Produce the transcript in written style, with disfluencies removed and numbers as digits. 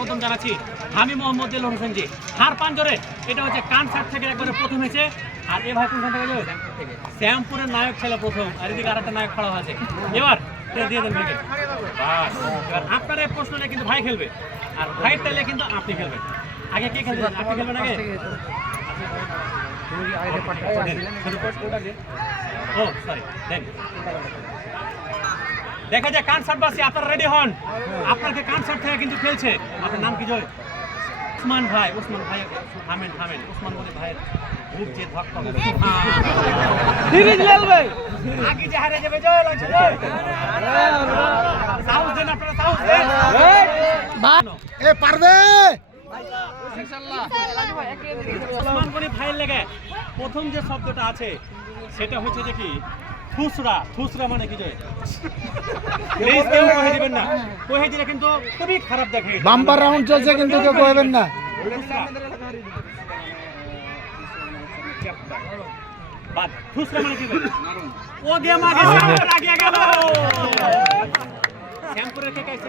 স্বাগতম জানাচ্ছি আমি মোহাম্মদ দেলোয়ার হোসেন জি। হার পাঞ্জরে এটা হচ্ছে কানসার থেকে একবারে প্রথম হয়েছে। আর এ ভাই কোনখান থেকে যাবে? শ্যামপুরের নায়ক ছেলে প্রথম, আর এদিকে আরেকটা নায়ক খাড়া আছে। এবার দিয়ে দেন ভাইকে। বাস, এবার আপনার এই প্রশ্নটা কিন্তু ভাই খেলবে, আর ভাইয়ের টাইলে কিন্তু আপনি খেলবেন। আগে কে খেলবেন? আপনি খেলবেন আগে? ও সরি, দেখা যায় কানসার্টবাসী আপনারা রেডি হন। আপনাকে কানসার্ট থেকে কিন্তু খেলছে। আপনার নাম কি জয়? উসমান ভাই। উসমান ভাই থামেন থামেন। উসমান বলে ভাইয়ের বুক যে ধক্কা লাল ভাই আগে যে হারে যাবে জয় লাগছে জয়। সাউন্ড দেন আপনারা, সাউন্ড দেন। এ পারবে ইনশাআল্লাহ। উসমান বলে ভাইয়ের লাগে প্রথম যে শব্দটা আছে সেটা হচ্ছে যে কি থুসরা। থুসরা মানে কি জয়? প্লিজ কেউ কহে দিবেন না, কহে দিলে কিন্তু খুবই খারাপ দেখে। বাম্পার রাউন্ড চলছে কিন্তু কেউ কইবেন না। বাদ থুসরা মানে কি জয়? ও গেম আগে শ্যামপুর আগে গেল। শ্যামপুরের কে কাইছে